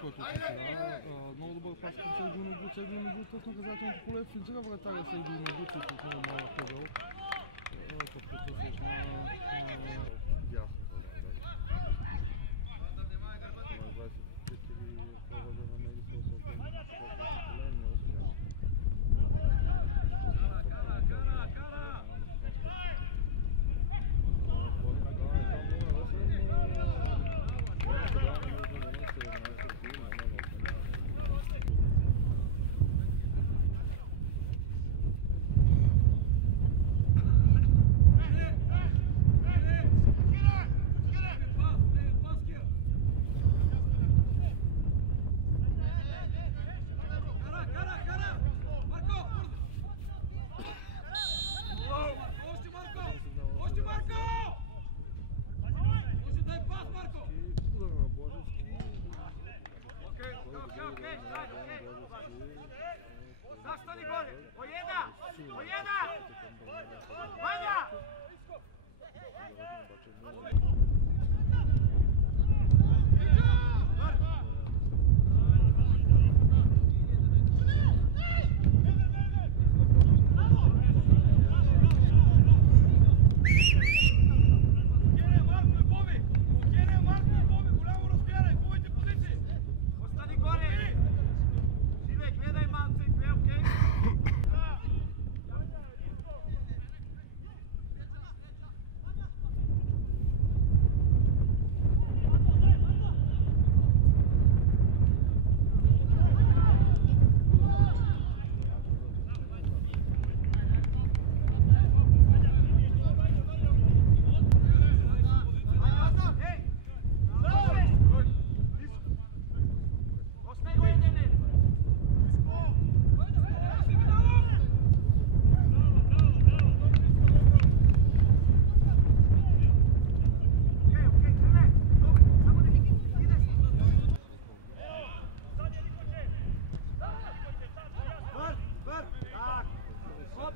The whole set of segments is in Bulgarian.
който е сега. Много добър пас към Сергей Мигуц. Сергей Мигуц в наказателното поле финцира вратаря Сергей Мигуц от много малък къгъл. Топката се на дясно за Лайбек. 24 пробва да намери своя съвден поле, не успя. Zastani gore! Ojeda! Ojeda! Vanja!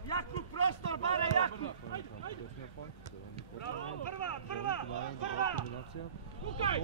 Jakub, prostor, bare Jakub! Bravo, prva! Tukaj!